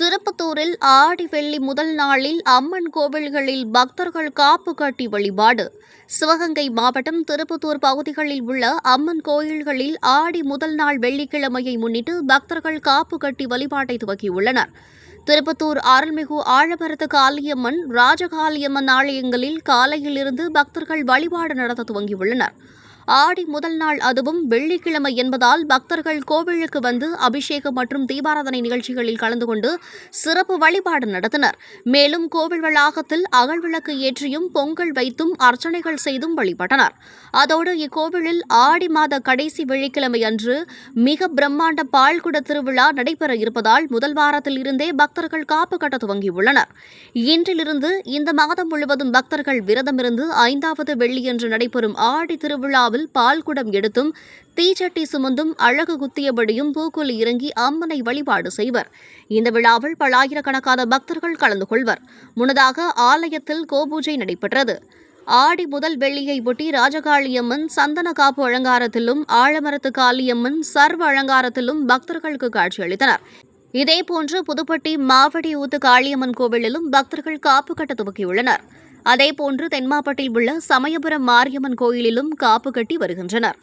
திருப்பத்தூரில் ஆடி வெள்ளி முதல் நாளில் அம்மன் கோவில்களில் பக்தர்கள் காப்பு கட்டி வழிபாடு. சிவகங்கை மாவட்டம் திருப்பத்தூர் பகுதிகளில் உள்ள அம்மன் கோயில்களில் ஆடி முதல் நாள் வெள்ளிக்கிழமையை முன்னிட்டு பக்தர்கள் காப்பு கட்டி வழிபாட்டை துவக்கியுள்ளனர். திருப்பத்தூர் அருள்மிகு ஆழமரத்து காளியம்மன், ராஜகாளியம்மன் ஆலயங்களில் காலையிலிருந்து பக்தர்கள் வழிபாடு நடத்த துவங்கியுள்ளனர். ஆடி முதல் நாள் அதுவும் வெள்ளிக்கிழமை என்பதால் பக்தர்கள் கோவிலுக்கு வந்து அபிஷேகம் மற்றும் தீபாராதனை நிகழ்ச்சிகளில் கலந்து கொண்டு சிறப்பு வழிபாடு நடத்தினர். மேலும் கோவில் வளாகத்தில் அகல்விளக்கு ஏற்றியும் பொங்கல் வைத்தும் அர்ச்சனைகள் செய்தும் வழிபட்டனர். அதோடு இக்கோவிலில் ஆடி மாத கடைசி வெள்ளிக்கிழமை அன்று மிக பிரம்மாண்ட பால்குட திருவிழா நடைபெற இருப்பதால் முதல் வாரத்தில் இருந்தே பக்தர்கள் காப்பு கட்ட துவங்கியுள்ளனர். இன்றிலிருந்து இந்த மாதம் முழுவதும் பக்தர்கள் விரதமிருந்து 5வது வெள்ளியன்று நடைபெறும் ஆடி திருவிழாவில் பால்குடம் எடுத்தும் தீச்சட்டி சுமந்தும் அழகு குத்தியபடியும் பூக்குழி இறங்கி அம்மனை வழிபாடு செய்வர். இந்த விழாவில் பல ஆயிரக்கணக்கான பக்தர்கள் கலந்து கொள்வர். முன்னதாக ஆலயத்தில் கோபூஜை நடைபெற்றது. ஆடி முதல் வெள்ளியை ஒட்டி ராஜகாளியம்மன் சந்தன காப்பு அலங்காரத்திலும் ஆழமரத்து காளியம்மன் சர்வ அலங்காரத்திலும் பக்தர்களுக்கு காட்சியளித்தனர். இதேபோன்று புதுப்பட்டி மாவடி ஊத்து காளியம்மன் கோவிலிலும் பக்தர்கள் காப்பு கட்ட துவக்கியுள்ளனர். அதேபோன்று தென்மாப்பட்டில் உள்ள சமயபுரம் மாரியம்மன் கோயிலிலும் காப்பு கட்டி வருகின்றனர்.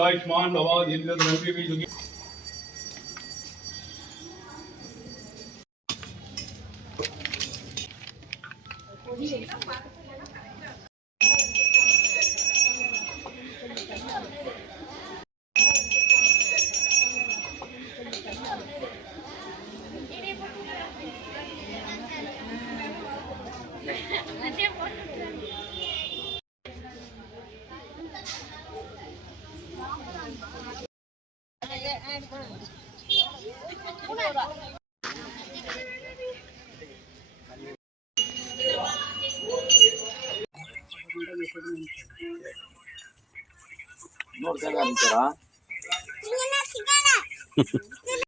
आयुष्मान भव दीर्घ இன்னொரு